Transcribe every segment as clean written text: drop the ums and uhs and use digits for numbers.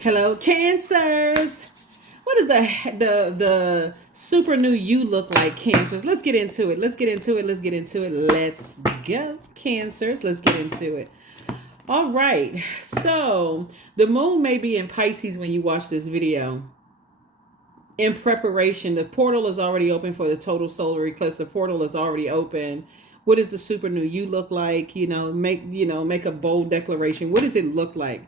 Hello, Cancers. What does the super new you look like, Cancers? Let's get into it. Let's get into it. Let's get into it. Let's go, Cancers. Let's get into it. All right. So the moon may be in Pisces when you watch this video. In preparation, the portal is already open for the total solar eclipse. The portal is already open. What does the super new you look like? Make a bold declaration. What does it look like?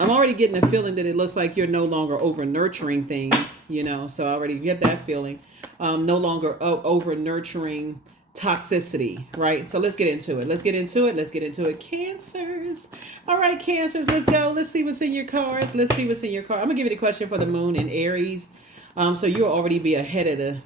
I'm already getting a feeling that it looks like you're no longer over nurturing things, so I already get that feeling. No longer over nurturing toxicity, right? So let's get into it. Let's get into it. Let's get into it. Cancers. All right, Cancers, let's go. Let's see what's in your cards. Let's see what's in your card. I'm going to give you the question for the moon in Aries. So you'll already be ahead of the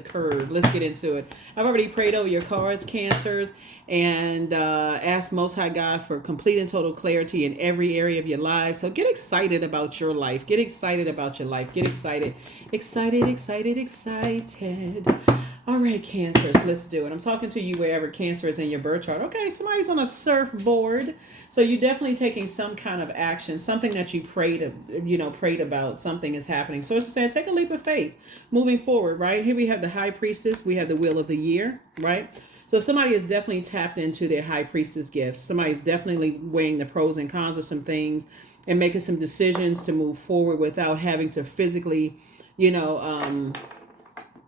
curve. Let's get into it. I've already prayed over your cards, Cancers, and asked Most High God for complete and total clarity in every area of your life. So get excited about your life. Get excited about your life. Get excited. Excited, excited, excited. All right, Cancers, let's do it. I'm talking to you wherever Cancer is in your birth chart. Okay, somebody's on a surfboard. So you're definitely taking some kind of action, something that you prayed about, something is happening. So it's saying take a leap of faith moving forward, right? Here we have the High Priestess, we have the Wheel of the Year, right? So somebody is definitely tapped into their High Priestess gifts. Somebody's definitely weighing the pros and cons of some things and making some decisions to move forward without having to physically,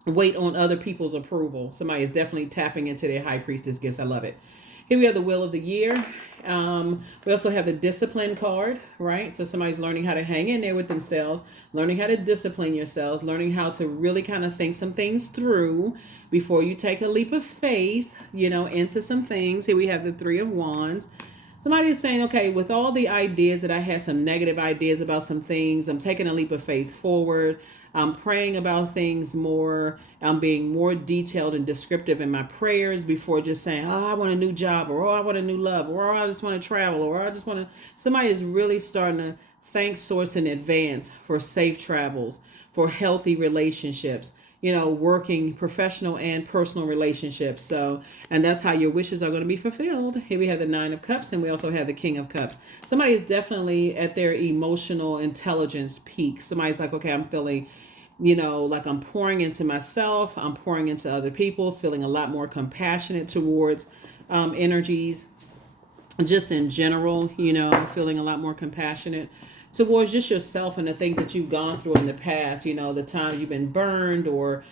wait on other people's approval. Somebody is definitely tapping into their High Priestess gifts. I love it. Here we have the Wheel of the Year. We also have the Discipline card, right? So somebody's learning how to hang in there with themselves, learning how to discipline yourselves, learning how to really kind of think some things through before you take a leap of faith, into some things. Here we have the Three of Wands. Somebody is saying, okay, with all the ideas that I had, some negative ideas about some things, I'm taking a leap of faith forward. I'm praying about things more. I'm being more detailed and descriptive in my prayers before just saying, oh, I want a new job, or oh, I want a new love, or oh, I just want to travel, or I just want to. Somebody is really starting to thank Source in advance for safe travels, for healthy relationships, working professional and personal relationships. So, and that's how your wishes are going to be fulfilled. Here we have the Nine of Cups, and we also have the King of Cups. Somebody is definitely at their emotional intelligence peak. Somebody's like, okay, I'm feeling like I'm pouring into myself, I'm pouring into other people, feeling a lot more compassionate towards energies, just in general, feeling a lot more compassionate towards just yourself and the things that you've gone through in the past, the times you've been burned or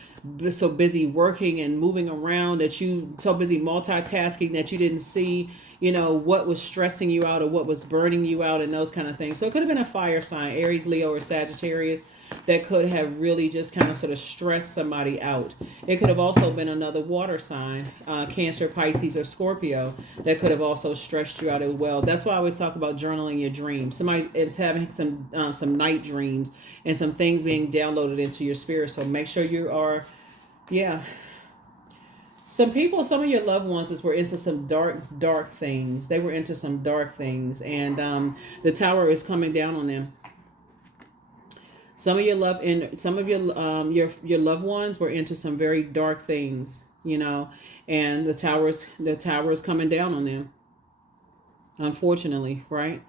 so busy working and moving around that you so busy multitasking that you didn't see what was stressing you out or what was burning you out and those kind of things. So it could have been a fire sign, Aries, Leo, or Sagittarius, that could have really just kind of sort of stressed somebody out. It could have also been another water sign, Cancer, Pisces, or Scorpio, that could have also stressed you out as well. That's why I always talk about journaling your dreams. Somebody is having some night dreams and some things being downloaded into your spirit. So make sure you are, yeah. Some of your loved ones were into some dark things. They were into some dark things, and the tower is coming down on them. Some of your your loved ones were into some very dark things, and the tower is coming down on them. Unfortunately, right?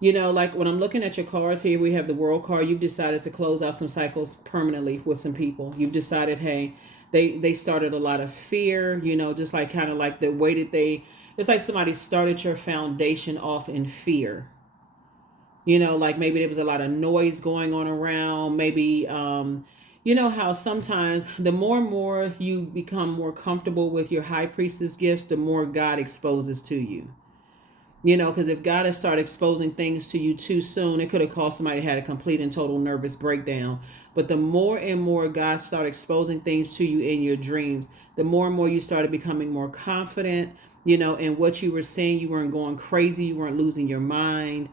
Like when I'm looking at your cards here, we have the World card. You've decided to close out some cycles permanently with some people. You've decided, hey, they started a lot of fear, just like kind of like the way that it's like somebody started your foundation off in fear. Like maybe there was a lot of noise going on around. Maybe, how sometimes the more and more you become more comfortable with your High Priestess gifts, the more God exposes to you. Because if God has started exposing things to you too soon, it could have caused somebody to have a complete and total nervous breakdown. But the more and more God started exposing things to you in your dreams, the more and more you started becoming more confident, in what you were saying. You weren't going crazy. You weren't losing your mind.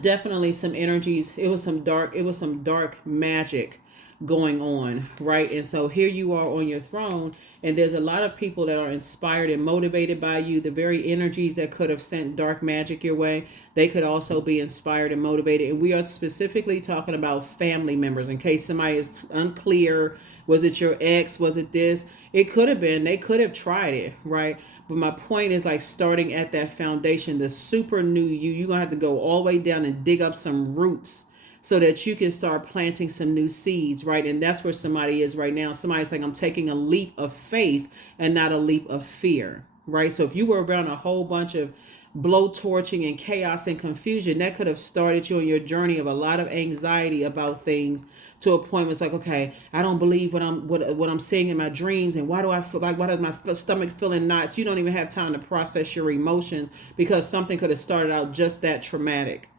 Definitely some energies. It was some dark magic going on, right? And so here you are on your throne, and there's a lot of people that are inspired and motivated by you. The very energies that could have sent dark magic your way, they could also be inspired and motivated. And we are specifically talking about family members, in case somebody is unclear. Was it your ex? Was it this? It could have been. They could have tried it, right? But my point is like starting at that foundation, the super new you, you're going to have to go all the way down and dig up some roots so that you can start planting some new seeds, right? And that's where somebody is right now. Somebody's like, I'm taking a leap of faith and not a leap of fear, right? So if you were around a whole bunch of blowtorching and chaos and confusion, that could have started you on your journey of a lot of anxiety about things, to a point where it's like, okay, I don't believe what I'm seeing in my dreams, and why do I feel like, why does my stomach feel in knots? You don't even have time to process your emotions because something could have started out just that traumatic,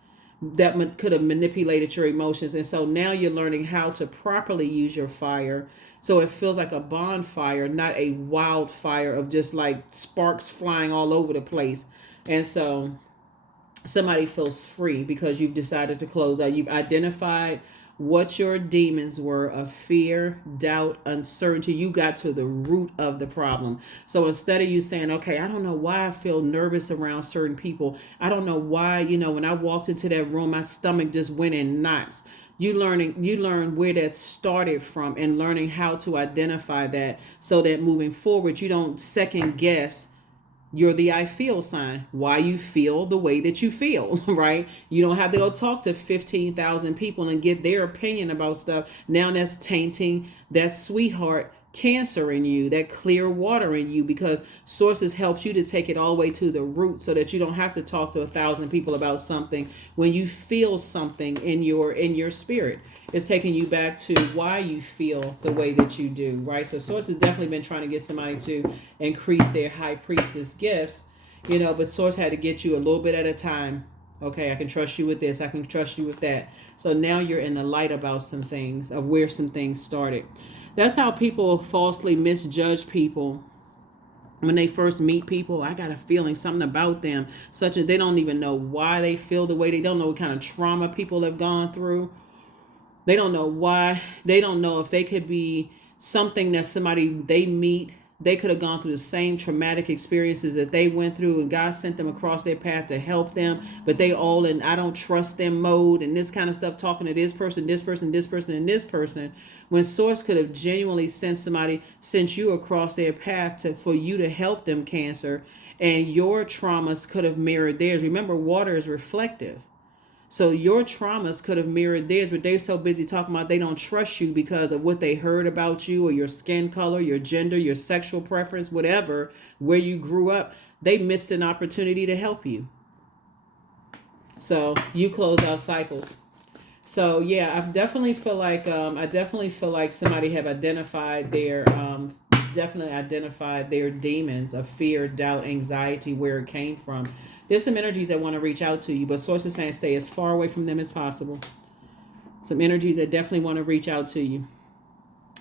that could have manipulated your emotions. And so now you're learning how to properly use your fire so it feels like a bonfire, not a wildfire of just like sparks flying all over the place. And so somebody feels free because you've decided to close out. You've identified what your demons were of fear, doubt, uncertainty. You got to the root of the problem. So instead of you saying, okay, I don't know why I feel nervous around certain people. I don't know why, when I walked into that room, my stomach just went in knots. You learn where that started from and learning how to identify that so that moving forward, you don't second guess. You're the I feel sign. Why you feel the way that you feel, right? You don't have to go talk to 15,000 people and get their opinion about stuff. Now that's tainting that sweetheart Cancer in you, that clear water in you, because sources helps you to take it all the way to the root so that you don't have to talk to 1,000 people about something. When you feel something in your spirit, it's taking you back to why you feel the way that you do, right? So source has definitely been trying to get somebody to increase their high priestess gifts, but source had to get you a little bit at a time. Okay, I can trust you with this, I can trust you with that. So now you're in the light about some things, of where some things started. That's how people falsely misjudge people when they first meet people. I got a feeling something about them, such as they don't even know why they feel the way they don't know what kind of trauma people have gone through. They don't know why. They don't know if they could be something that somebody they meet. They could have gone through the same traumatic experiences that they went through, and God sent them across their path to help them. But they all in I don't trust them mode and this kind of stuff, talking to this person, this person, this person, and this person. When source could have genuinely sent you across their path for you to help them, Cancer, and your traumas could have mirrored theirs. Remember, water is reflective. So your traumas could have mirrored theirs, but they're so busy talking about they don't trust you because of what they heard about you, or your skin color, your gender, your sexual preference, whatever, where you grew up. They missed an opportunity to help you. So you close out cycles. So yeah, I definitely feel like somebody have identified their demons of fear, doubt, anxiety, where it came from. There's some energies that want to reach out to you, but source is saying stay as far away from them as possible. Some energies that definitely want to reach out to you.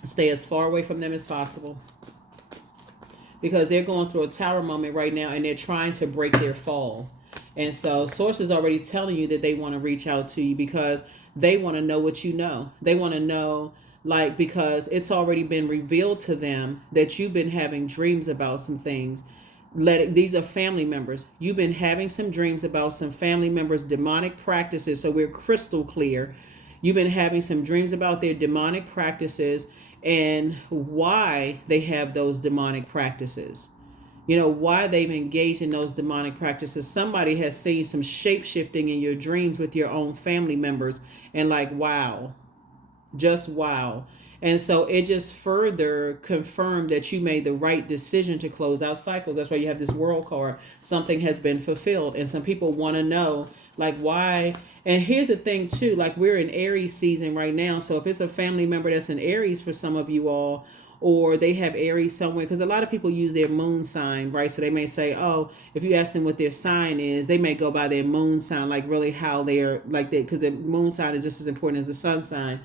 Stay as far away from them as possible. Because they're going through a tower moment right now, and they're trying to break their fall. And so source is already telling you that they want to reach out to you because they want to know what you know. They want to know, because it's already been revealed to them that you've been having dreams about some things. These are family members. You've been having some dreams about some family members' demonic practices. So we're crystal clear. You've been having some dreams about their demonic practices and why they have those demonic practices. Why they've engaged in those demonic practices. Somebody has seen some shape shifting in your dreams with your own family members, and wow, just wow. And so it just further confirmed that you made the right decision to close out cycles. That's why you have this world card. Something has been fulfilled. And some people want to know, why. And here's the thing, too. We're in Aries season right now. So if it's a family member that's in Aries for some of you all, or they have Aries somewhere, because a lot of people use their moon sign, right? So they may say, oh, if you ask them what their sign is, they may go by their moon sign, really how they're because the moon sign is just as important as the sun sign.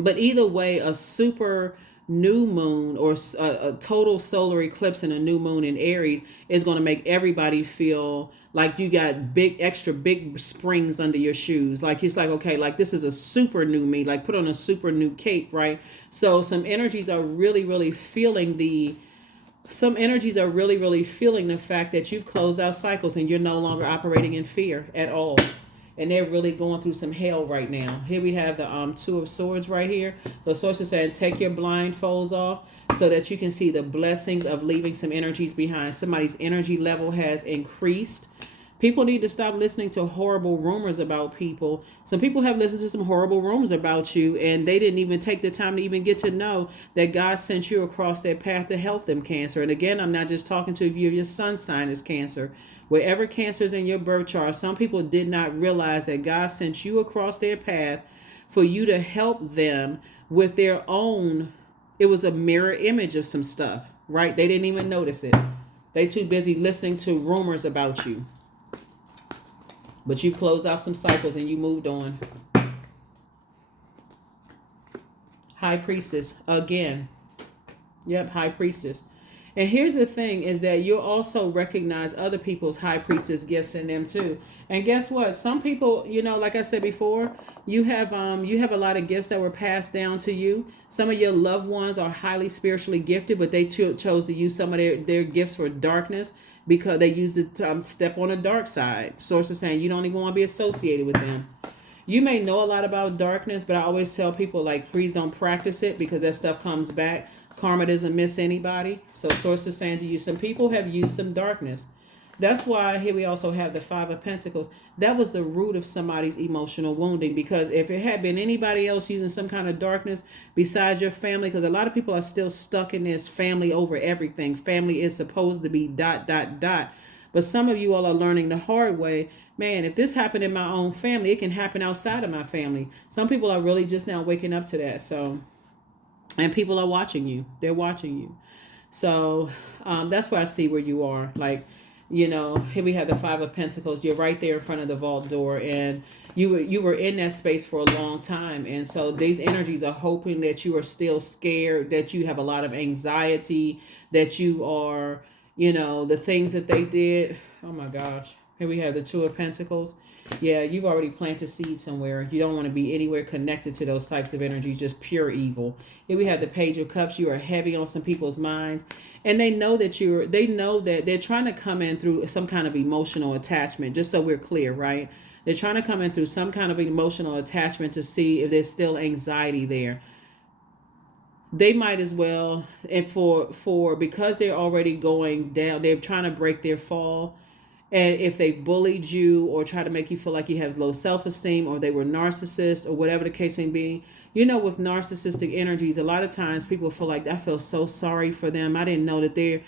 But either way, a super new moon or a total solar eclipse and a new moon in Aries is going to make everybody feel like you got extra big springs under your shoes. It's okay, this is a super new me, put on a super new cape, right? So some energies are really, really feeling the fact that you've closed out cycles and you're no longer operating in fear at all. And they're really going through some hell right now. Here we have the Two of Swords right here. So Source is saying, take your blindfolds off. so that you can see the blessings of leaving some energies behind. Somebody's energy level has increased. People need to stop listening to horrible rumors about people. Some people have listened to some horrible rumors about you, and they didn't even take the time to even get to know that God sent you across their path to help them, Cancer. And again, I'm not just talking to you if your sun sign is Cancer. Wherever Cancer is in your birth chart, some people did not realize that God sent you across their path for you to help them with their own. It was a mirror image of some stuff, right? They didn't even notice it. They too busy listening to rumors about you. But you closed out some cycles and you moved on. High Priestess again. Yep, High Priestess. And here's the thing is that you'll also recognize other people's High Priestess gifts in them too. And guess what? Some people, like I said before, you have a lot of gifts that were passed down to you. Some of your loved ones are highly spiritually gifted, but they chose to use some of their gifts for darkness, because they used it to step on the dark side. Sources saying you don't even want to be associated with them. You may know a lot about darkness, but I always tell people, like, please don't practice it, because that stuff comes back. Karma doesn't miss anybody. So sources saying to you, some people have used some darkness. That's why here we also have the Five of Pentacles. That was the root of somebody's emotional wounding, because if it had been anybody else using some kind of darkness besides your family, because a lot of people are still stuck in this family over everything. Family is supposed to be ... But some of you all are learning the hard way. Man, if this happened in my own family, it can happen outside of my family. Some people are really just now waking up to that. So, and people are watching you. They're watching you. So that's why I see where you are. Like, here we have the Five of Pentacles. You're right there in front of the vault door, and you were in that space for a long time. And so these energies are hoping that you are still scared, that you have a lot of anxiety, that you are, the things that they did. Oh my gosh. Here we have the Two of Pentacles. Yeah, you've already planted seeds somewhere. You don't want to be anywhere connected to those types of energies, just pure evil. Here we have the Page of Cups. You are heavy on some people's minds, and they know that they're trying to come in through some kind of emotional attachment, just so we're clear, right? They're trying to come in through some kind of emotional attachment to see if there's still anxiety there. They might as well, and because they're already going down, they're trying to break their fall. And if they bullied you or try to make you feel like you have low self-esteem, or they were narcissist, or whatever the case may be, with narcissistic energies, a lot of times people feel like, I feel so sorry for them. I didn't know that they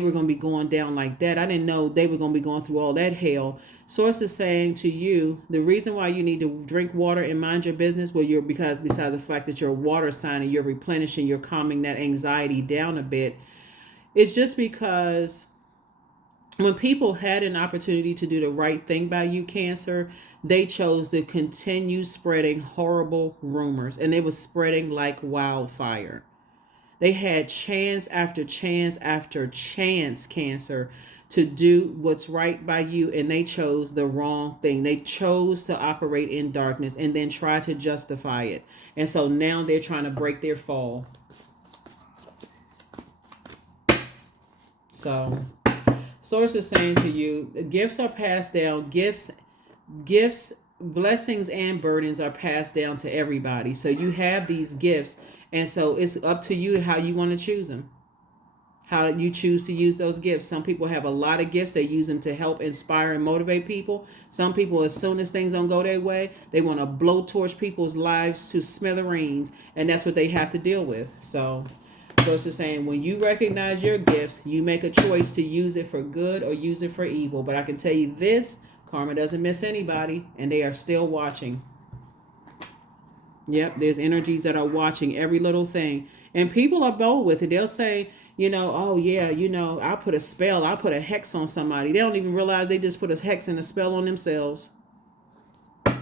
were going to be going down like that. I didn't know they were going to be going through all that hell. Source is saying to you, the reason why you need to drink water and mind your business, because besides the fact that you're a water sign and you're replenishing, you're calming that anxiety down a bit, it's just because when people had an opportunity to do the right thing by you, Cancer, they chose to continue spreading horrible rumors, and it was spreading like wildfire. They had chance after chance after chance, Cancer, to do what's right by you, and they chose the wrong thing. They chose to operate in darkness and then try to justify it. And so now they're trying to break their fall. So Source is saying to you, gifts are passed down. Gifts, blessings and burdens are passed down to everybody. So you have these gifts, and so it's up to you how you want to choose them. How you choose to use those gifts. Some people have a lot of gifts. They use them to help inspire and motivate people. Some people, as soon as things don't go their way, they want to blowtorch people's lives to smithereens, and that's what they have to deal with. So it's just saying, when you recognize your gifts, you make a choice to use it for good or use it for evil. But I can tell you this, karma doesn't miss anybody, and they are still watching. Yep, there's energies that are watching every little thing. And people are bold with it. They'll say, oh yeah, I'll put a spell, I'll put a hex on somebody. They don't even realize they just put a hex and a spell on themselves. They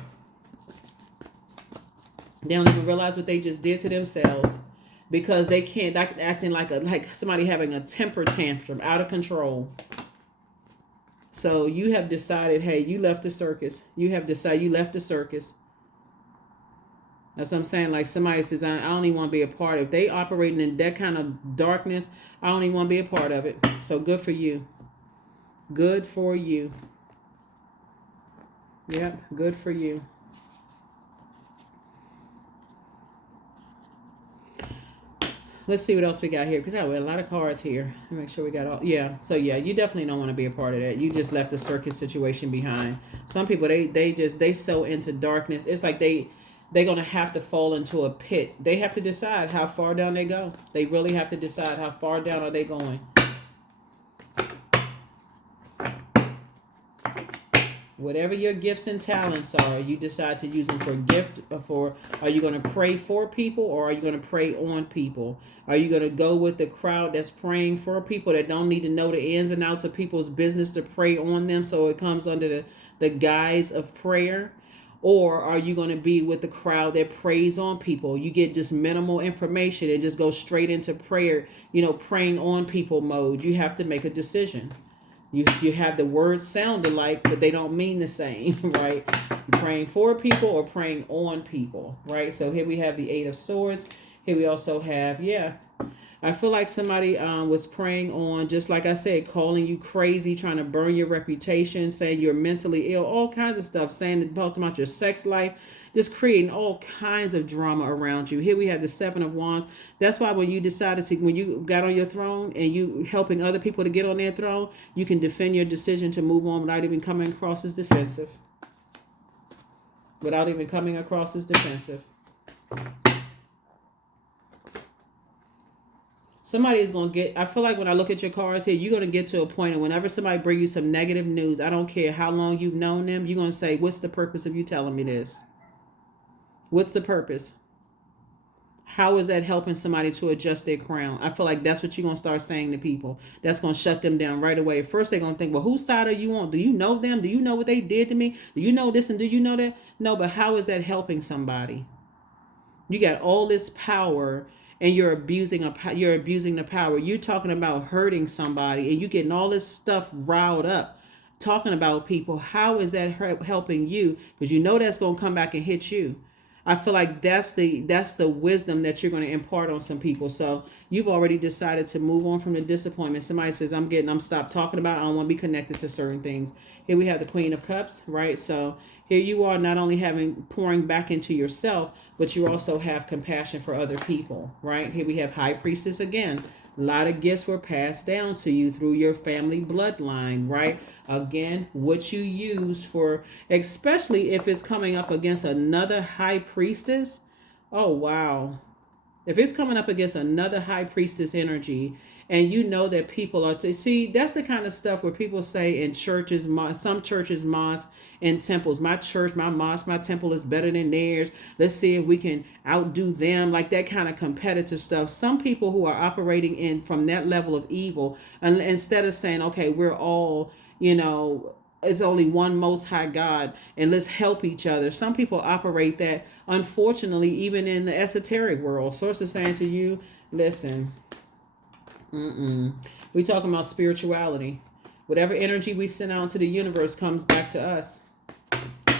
don't even realize what they just did to themselves. Because they can't, acting like somebody having a temper tantrum, out of control. So you have decided, hey, you left the circus. You have decided you left the circus. That's what I'm saying. Like, somebody says, I don't even want to be a part of it. If they operating in that kind of darkness, I don't even want to be a part of it. So good for you. Good for you. Yep, good for you. Let's see what else we got here, because I have a lot of cards here. Make sure we got all. Yeah, so yeah, you definitely don't want to be a part of that. You just left the circus situation behind. Some people, they so into darkness. It's like they're gonna have to fall into a pit. They have to decide how far down they go. They really have to decide how far down are they going. Whatever your gifts and talents are, you decide to use them for gift or for. Are you going to pray for people, or are you going to pray on people? Are you going to go with the crowd that's praying for people that don't need to know the ins and outs of people's business to pray on them, so it comes under the guise of prayer? Or are you going to be with the crowd that prays on people? You get just minimal information and just go straight into prayer, praying on people mode. You have to make a decision. You have the words sound alike, but they don't mean the same, right? You're praying for people or praying on people, right? So here we have the Eight of Swords. Here we also have, I feel like somebody was praying on, just like I said, calling you crazy, trying to burn your reputation, saying you're mentally ill, all kinds of stuff, talking about your sex life, just creating all kinds of drama around you. Here we have the Seven of Wands. That's why when you when you got on your throne and you helping other people to get on their throne, you can defend your decision to move on without even coming across as defensive. Without even coming across as defensive. Somebody is going to get, I feel like when I look at your cards here, you're going to get to a point, and whenever somebody brings you some negative news, I don't care how long you've known them, you're going to say, what's the purpose of you telling me this? What's the purpose? How is that helping somebody to adjust their crown? I feel like that's what you're going to start saying to people. That's going to shut them down right away. First, they're going to think, well, whose side are you on? Do you know them? Do you know what they did to me? Do you know this and do you know that? No, but how is that helping somebody? You got all this power and you're abusing the power. You're talking about hurting somebody and you're getting all this stuff riled up talking about people. How is that helping you? Because you know that's going to come back and hit you. I feel like that's the wisdom that you're going to impart on some people. So you've already decided to move on from the disappointment. Somebody says, I'm stopped talking about it. I don't want to be connected to certain things. Here we have the Queen of Cups, right? So here you are not only pouring back into yourself, but you also have compassion for other people, right? Here we have High Priestess again. A lot of gifts were passed down to you through your family bloodline, right? Again, what you use for, especially if it's coming up against another high priestess. Oh, wow. If it's coming up against another high priestess energy, and you know that people are see, that's the kind of stuff where people say in churches, some churches, mosques, and temples, my church, my mosque, my temple is better than theirs. Let's see if we can outdo them, like that kind of competitive stuff. Some people who are operating in from that level of evil, and instead of saying, okay, we're all, it's only one most high God and let's help each other. Some people operate that, unfortunately, even in the esoteric world. Source is saying to you, listen, we talking about spirituality. Whatever energy we send out into the universe comes back to us.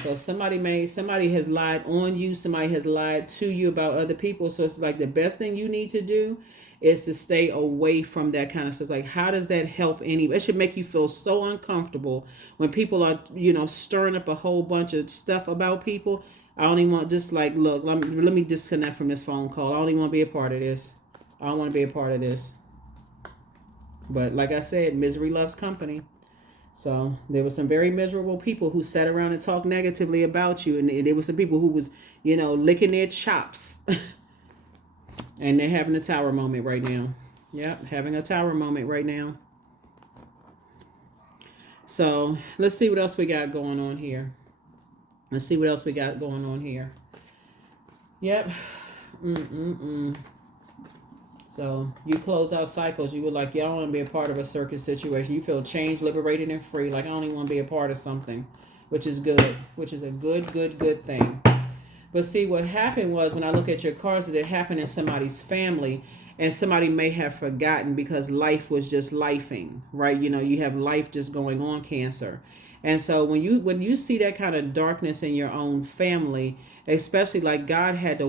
So somebody has lied on you. Somebody has lied to you about other people. So it's like the best thing you need to do is to stay away from that kind of stuff. Like, how does that help anybody? It should make you feel so uncomfortable when people are, stirring up a whole bunch of stuff about people. I don't even want, just like, look, let me disconnect from this phone call. I don't even want to be a part of this. I don't want to be a part of this. But like I said, misery loves company. So there were some very miserable people who sat around and talked negatively about you. And there were some people who was, licking their chops. And they're having a tower moment right now. Yep, having a tower moment right now. So let's see what else we got going on here. Yep. So you close out cycles. You were like, y'all want to be a part of a circus situation. You feel changed, liberated, and free. Like, I don't even want to be a part of something, which is good, which is a good thing. But see, what happened was, when I look at your cards, it happened in somebody's family, and somebody may have forgotten because life was just lifing, right? You have life just going on, Cancer. And so when you see that kind of darkness in your own family, especially like God had to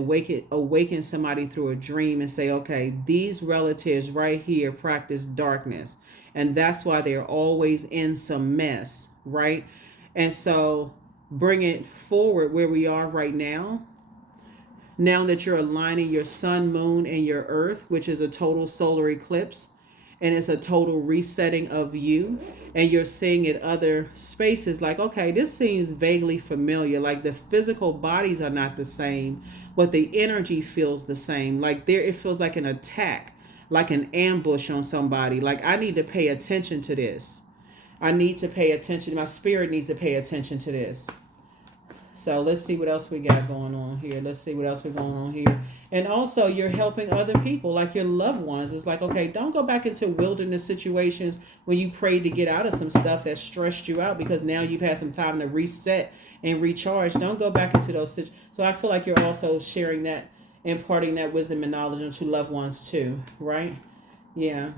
awaken somebody through a dream and say, okay, these relatives right here practice darkness. And that's why they're always in some mess, right? And so bring it forward where we are right now. Now that you're aligning your sun, moon, and your earth, which is a total solar eclipse, and it's a total resetting of you, and you're seeing it other spaces, like, okay, this seems vaguely familiar. Like the physical bodies are not the same, but the energy feels the same. Like there, it feels like an attack, like an ambush on somebody. Like I need to pay attention to this. I need to pay attention. My spirit needs to pay attention to this. So let's see what else we got going on here. Let's see what else we're going on here. And also, you're helping other people, like your loved ones. It's like, okay, don't go back into wilderness situations when you prayed to get out of some stuff that stressed you out, because now you've had some time to reset and recharge. Don't go back into those situations. So I feel like you're also sharing that, imparting that wisdom and knowledge into loved ones too, right? Yeah.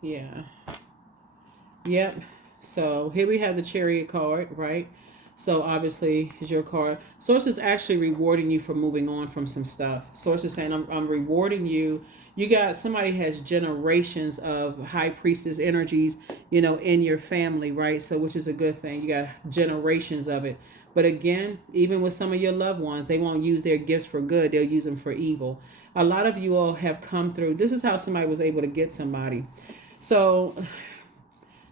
Yeah. Yep. So here we have the Chariot card, right? So obviously, is your card. Source is actually rewarding you for moving on from some stuff. Source is saying, I'm rewarding you. You got, somebody has generations of high priestess energies, in your family, right? So, which is a good thing. You got generations of it. But again, even with some of your loved ones, they won't use their gifts for good. They'll use them for evil. A lot of you all have come through. This is how somebody was able to get somebody. So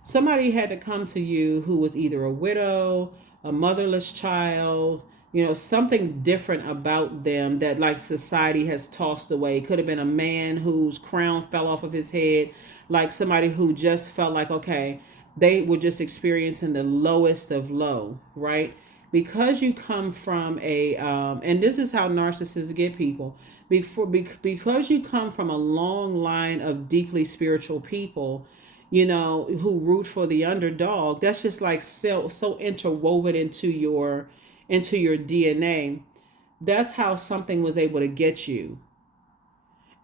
somebody had to come to you who was either a widow, a motherless child, something different about them that like society has tossed away. It could have been a man whose crown fell off of his head, like somebody who just felt like, okay, they were just experiencing the lowest of low, right? Because you come from and this is how narcissists get people. Because you come from a long line of deeply spiritual people, who root for the underdog. That's just like so interwoven into your DNA. That's how something was able to get you.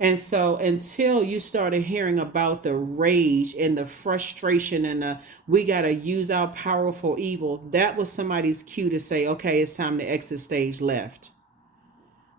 And so until you started hearing about the rage and the frustration and we got to use our powerful evil, that was somebody's cue to say, okay, it's time to exit stage left.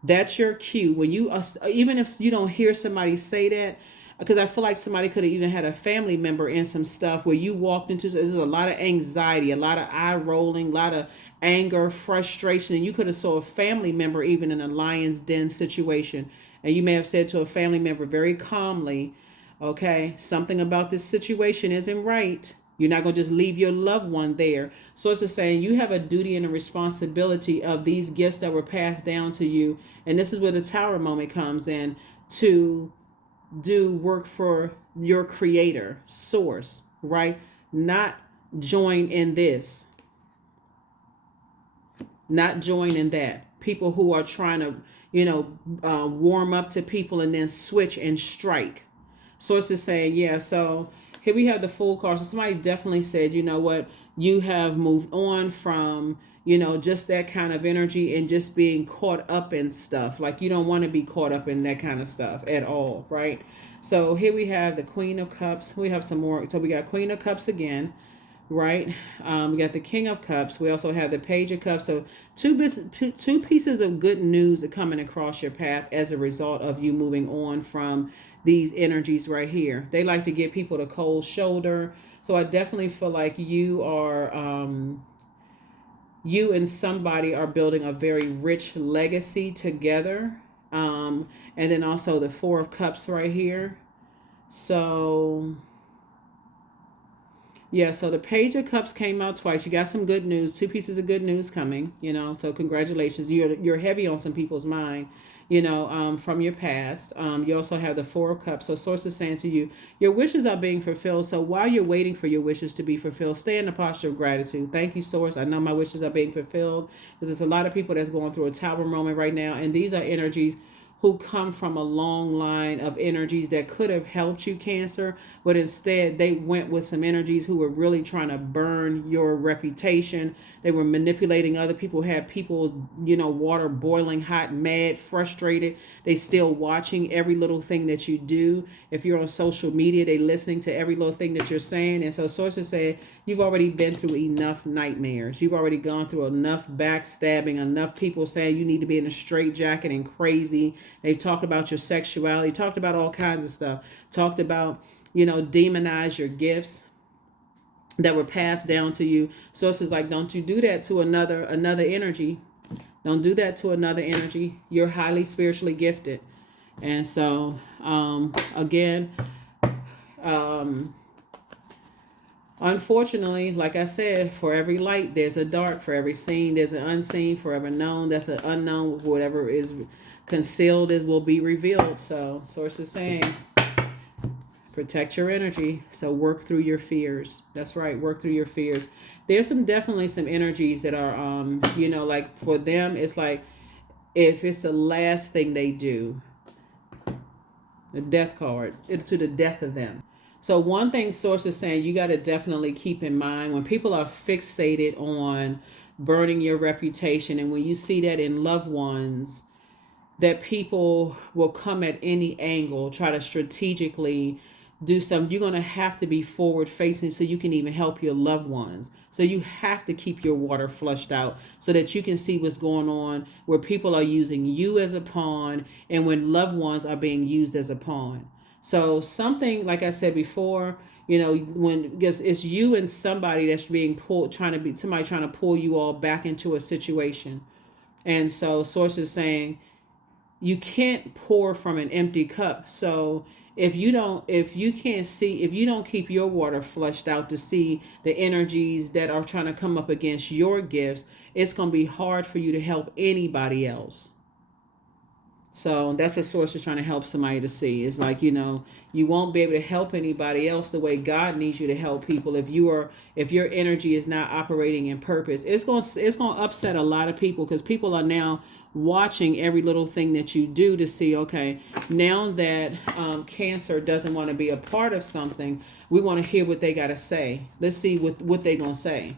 That's your cue. When you, even if you don't hear somebody say that, because I feel like somebody could have even had a family member in some stuff where you walked into, there's a lot of anxiety, a lot of eye rolling, a lot of anger, frustration, and you could have saw a family member even in a lion's den situation, and you may have said to a family member very calmly, okay, something about this situation isn't right. You're not going to just leave your loved one there. So it's just saying you have a duty and a responsibility of these gifts that were passed down to you. And this is where the tower moment comes in, to do work for your creator, source, right? Not join in this, not join in that. People who are trying to, warm up to people and then switch and strike. Source is saying, yeah, so here we have the Fool card. So somebody definitely said, you know what, you have moved on from, just that kind of energy and just being caught up in stuff. Like you don't want to be caught up in that kind of stuff at all, right? So here we have the Queen of Cups. We have some more. So we got Queen of Cups again, right? We got the King of Cups. We also have the Page of Cups. So two pieces of good news are coming across your path as a result of you moving on from these energies right here. They like to give people the cold shoulder. So I definitely feel like you and somebody are building a very rich legacy together. And then also the Four of Cups right here. So yeah, so the Page of Cups came out twice. You got some good news, two pieces of good news coming, so congratulations. You're heavy on some people's mind, from your past. You also have the Four of Cups. So Source is saying to you, your wishes are being fulfilled. So while you're waiting for your wishes to be fulfilled, stay in the posture of gratitude. Thank you, Source. I know my wishes are being fulfilled, because there's a lot of people that's going through a tower moment right now. And these are energies who come from a long line of energies that could have helped you, Cancer, but instead they went with some energies who were really trying to burn your reputation. They were manipulating other people, had people, water boiling hot, mad, frustrated. They still watching every little thing that you do. If you're on social media, they listening to every little thing that you're saying. And so Sources said, you've already been through enough nightmares. You've already gone through enough backstabbing, enough people saying you need to be in a straitjacket and crazy. They've talked about your sexuality, talked about all kinds of stuff, talked about, demonize your gifts that were passed down to you. So it's just like, don't you do that to another energy. Don't do that to another energy. You're highly spiritually gifted. And so, again, um, unfortunately, like I said, for every light, there's a dark. For every seen, there's an unseen. For every known, that's an unknown. Whatever is concealed is will be revealed. So, source is saying, protect your energy. So work through your fears. That's right. Work through your fears. There's definitely some energies that are, like for them, it's like if it's the last thing they do, the death card, it's to the death of them. So one thing source is saying you got to definitely keep in mind when people are fixated on burning your reputation, and when you see that in loved ones, that people will come at any angle, try to strategically do something. You're going to have to be forward facing so you can even help your loved ones. So you have to keep your water flushed out so that you can see what's going on where people are using you as a pawn and when loved ones are being used as a pawn. So something, like I said before, when because it's you and somebody that's being pulled, somebody trying to pull you all back into a situation. And so source is saying, you can't pour from an empty cup. So if you don't keep your water flushed out to see the energies that are trying to come up against your gifts, it's going to be hard for you to help anybody else. So that's what source is trying to help somebody to see. It's like, you won't be able to help anybody else the way God needs you to help people if your energy is not operating in purpose. It's going to upset a lot of people because people are now watching every little thing that you do to see, okay, now that Cancer doesn't want to be a part of something, we want to hear what they got to say. Let's see what they're going to say.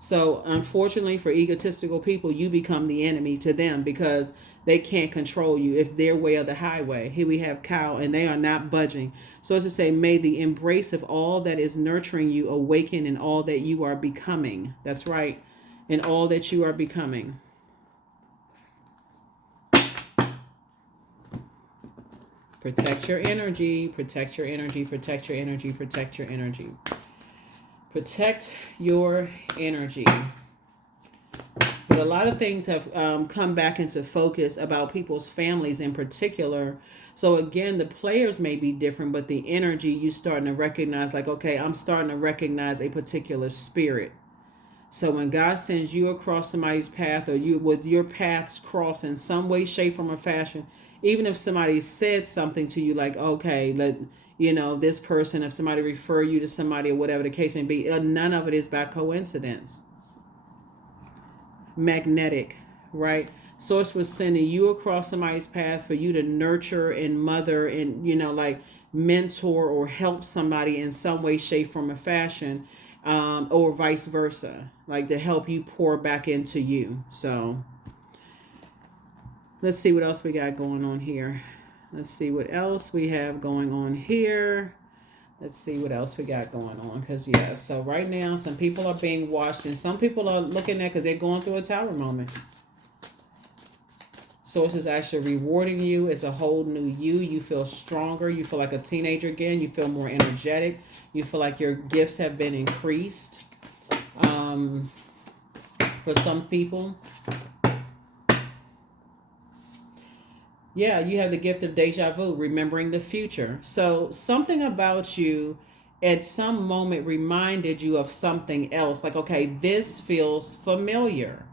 So unfortunately for egotistical people, you become the enemy to them because they can't control you. It's their way or the highway. Here we have cow and they are not budging. So as to say, may the embrace of all that is nurturing you awaken in all that you are becoming. That's right. In all that you are becoming. Protect your energy. Protect your energy. Protect your energy. Protect your energy. Protect your energy. But a lot of things have come back into focus about people's families in particular. So again, the players may be different, but the energy you starting to recognize, like, okay, I'm starting to recognize a particular spirit. So when God sends you across somebody's path, or you with your paths cross in some way, shape, form, or fashion, even if somebody said something to you like, okay, this person, if somebody refer you to somebody or whatever the case may be, none of it is by coincidence. Magnetic, right? Source was sending you across somebody's path for you to nurture and mother and, mentor or help somebody in some way, shape, form, or fashion. Or vice versa, like to help you pour back into you. So let's see what else we got going on here. Let's see what else we have going on here. Let's see what else we got going on. Because, so right now, some people are being watched and some people are looking at because they're going through a tower moment. Source is actually rewarding you. It's a whole new you. You feel stronger. You feel like a teenager again. You feel more energetic. You feel like your gifts have been increased. For some people. Yeah, you have the gift of deja vu, remembering the future. So something about you at some moment reminded you of something else. Like, okay, this feels familiar.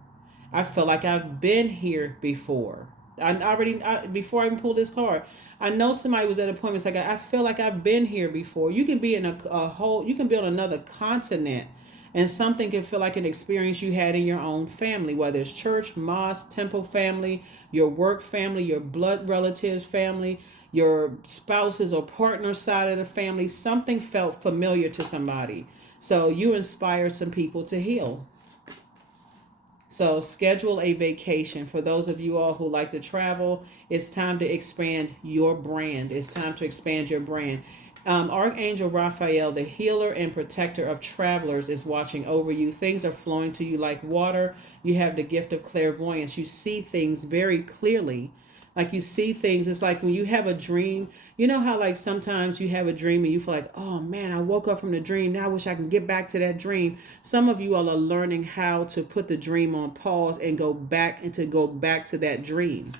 I feel like I've been here before. Before I even pulled this card, I know somebody was at a point. It's like I feel like I've been here before. You can be in you can be on another continent, and something can feel like an experience you had in your own family, whether it's church, mosque, temple family, your work family, your blood relatives family, your spouses or partner side of the family. Something felt familiar to somebody, so you inspired some people to heal. So schedule a vacation. For those of you all who like to travel, it's time to expand your brand. It's time to expand your brand. Archangel Raphael, the healer and protector of travelers, is watching over you. Things are flowing to you like water. You have the gift of clairvoyance. You see things very clearly. Like you see things. It's like when you have a dream, you know how like sometimes you have a dream and you feel like, oh man, I woke up from the dream. Now I wish I can get back to that dream. Some of you all are learning how to put the dream on pause and go back to that dream.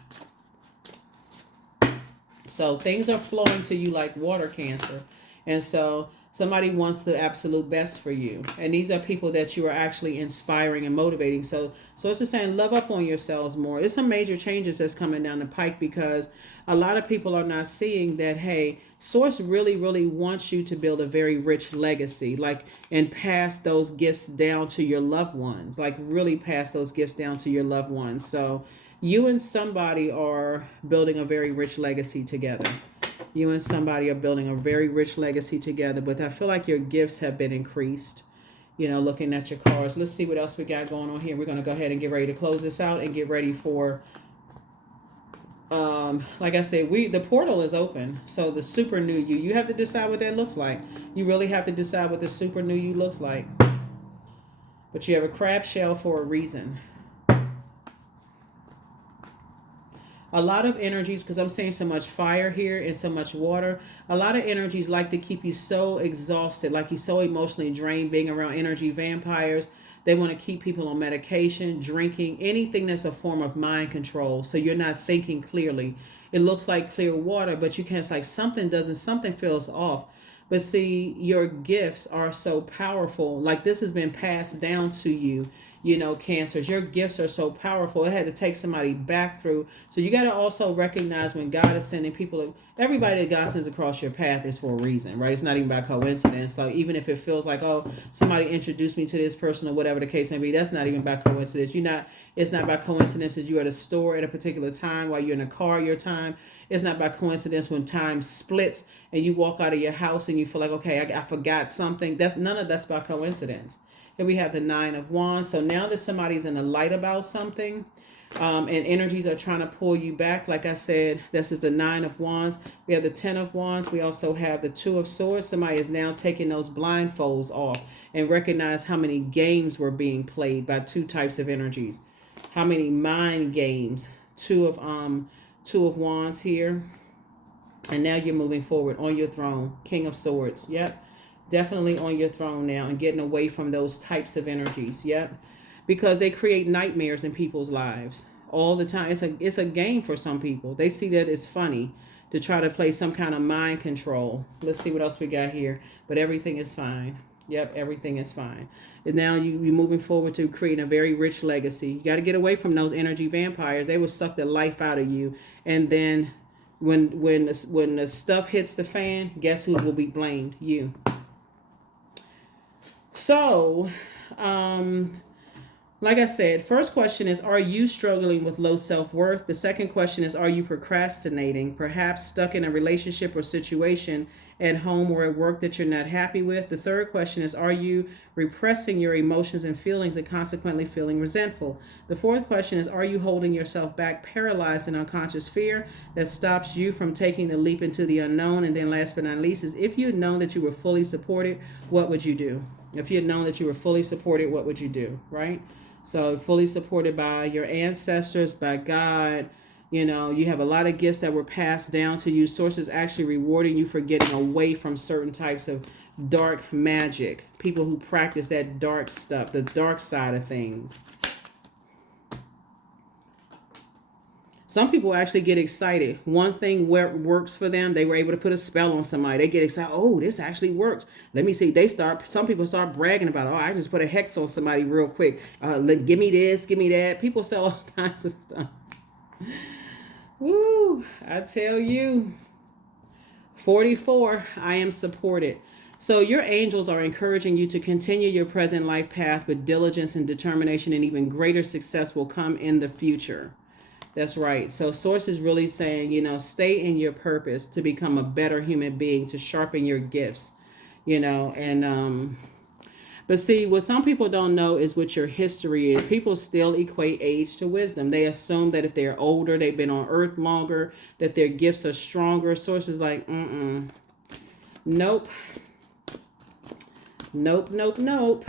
So things are flowing to you like water, Cancer. And so somebody wants the absolute best for you. And these are people that you are actually inspiring and motivating. So it's just saying love up on yourselves more. There's some major changes that's coming down the pike because a lot of people are not seeing that, hey, Source really, really wants you to build a very rich legacy, like, and pass those gifts down to your loved ones, like really pass those gifts down to your loved ones. So you and somebody are building a very rich legacy together. You and somebody are building a very rich legacy together, but I feel like your gifts have been increased. Looking at your cards. Let's see what else we got going on here. We're going to go ahead and get ready to close this out and get ready for, like I said, the portal is open. So the super new you have to decide what that looks like. You really have to decide what the super new you looks like. But you have a crab shell for a reason. A lot of energies, because I'm seeing so much fire here and so much water, a lot of energies like to keep you so exhausted, like you're so emotionally drained being around energy vampires. They want to keep people on medication, drinking, anything that's a form of mind control. So you're not thinking clearly. It looks like clear water, but you can't, it's like something feels off. But see, your gifts are so powerful. Like this has been passed down to you. Cancers, your gifts are so powerful. It had to take somebody back through. So you got to also recognize when God is sending people, everybody that God sends across your path is for a reason, right? It's not even by coincidence. So even if it feels like, oh, somebody introduced me to this person or whatever the case may be, that's not even by coincidence. It's not by coincidence that you're at a store at a particular time while you're in a car, your time. It's not by coincidence when time splits and you walk out of your house and you feel like, okay, I forgot something. None of that's by coincidence. Here we have the Nine of Wands. So now that somebody's in the light about something, and energies are trying to pull you back. Like I said, this is the Nine of Wands. We have the Ten of Wands. We also have the Two of Swords. Somebody is now taking those blindfolds off and recognize how many games were being played by two types of energies. How many mind games? Two of Wands here. And now you're moving forward on your throne. King of Swords. Yep. Definitely on your throne now and getting away from those types of energies. Yep. Because they create nightmares in people's lives all the time. It's a game for some people. They see that it's funny to try to play some kind of mind control. Let's see what else we got here. But everything is fine. Yep, everything is fine. And now you're moving forward to creating a very rich legacy. You got to get away from those energy vampires. They will suck the life out of you. And then when the stuff hits the fan, guess who will be blamed? You. So, like I said, first question is, are you struggling with low self-worth? The second question is, are you procrastinating, perhaps stuck in a relationship or situation at home or at work that you're not happy with? The third question is, are you repressing your emotions and feelings and consequently feeling resentful? The fourth question is, are you holding yourself back, paralyzed in unconscious fear that stops you from taking the leap into the unknown? And then last but not least is, if you had known that you were fully supported, what would you do? If you had known that you were fully supported, what would you do, right? So fully supported by your ancestors, by God. You have a lot of gifts that were passed down to you. Sources actually rewarding you for getting away from certain types of dark magic. People who practice that dark stuff, the dark side of things. Some people actually get excited. One thing works for them, they were able to put a spell on somebody. They get excited. Oh, this actually works. Let me see. Some people start bragging about, oh, I just put a hex on somebody real quick. Give me this, give me that. People sell all kinds of stuff. Woo, I tell you. 44, I am supported. So your angels are encouraging you to continue your present life path with diligence and determination, and even greater success will come in the future. That's right. So Source is really saying, stay in your purpose to become a better human being, to sharpen your gifts, but see, what some people don't know is what your history is. People still equate age to wisdom. They assume that if they're older, they've been on earth longer, that their gifts are stronger. Source is like, nope. Nope, nope, nope.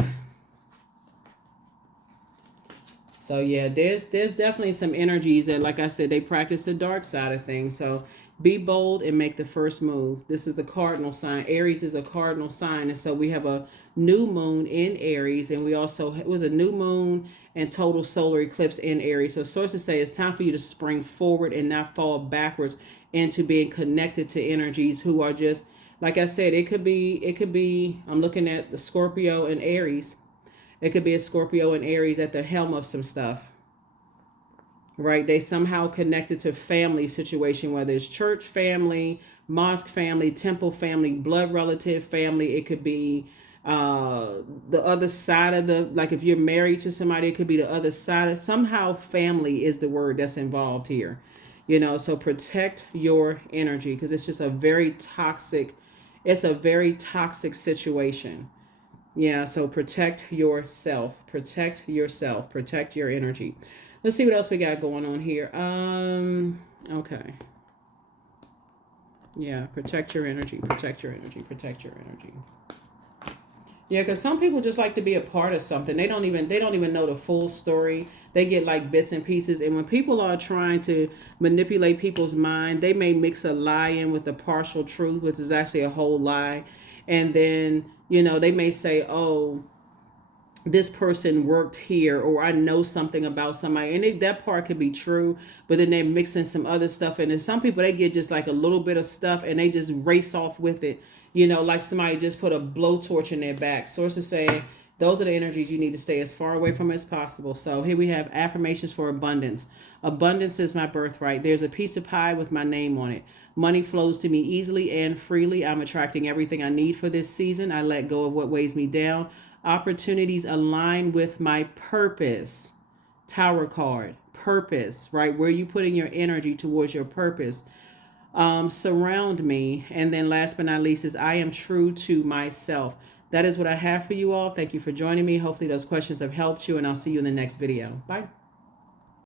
So yeah, there's definitely some energies that, like I said, they practice the dark side of things. So be bold and make the first move. This is the cardinal sign. Aries is a cardinal sign, and so we have a new moon in Aries, and we also, it was a new moon and total solar eclipse in Aries. So sources say it's time for you to spring forward and not fall backwards into being connected to energies who are just, like I said, it could be I'm looking at the Scorpio and Aries. It could be a Scorpio and Aries at the helm of some stuff, right? They somehow connected to family situation, whether it's church family, mosque family, temple family, blood relative family. It could be the other side of the, like if you're married to somebody, it could be the other side of, somehow family is the word that's involved here. So protect your energy, because it's just a very toxic, it's a very toxic situation. Yeah, so protect yourself. Protect yourself. Protect your energy. Let's see what else we got going on here. Okay. Yeah, protect your energy. Protect your energy. Protect your energy. Yeah, because some people just like to be a part of something. They don't even know the full story. They get like bits and pieces. And when people are trying to manipulate people's mind, they may mix a lie in with the partial truth, which is actually a whole lie. And then, they may say, oh, this person worked here, or I know something about somebody, and that part could be true, but then they're mixing some other stuff in. And some people, they get just like a little bit of stuff and they just race off with it, like somebody just put a blowtorch in their back. Sources say those are the energies you need to stay as far away from as possible. So here we have affirmations for abundance. Abundance is my birthright. There's a piece of pie with my name on it. Money flows to me easily and freely. I'm attracting everything I need for this season. I let go of what weighs me down. Opportunities align with my purpose. Tower card, purpose, right? Where you putting your energy towards your purpose. Surround me. And then last but not least is I am true to myself. That is what I have for you all. Thank you for joining me. Hopefully those questions have helped you, and I'll see you in the next video. Bye.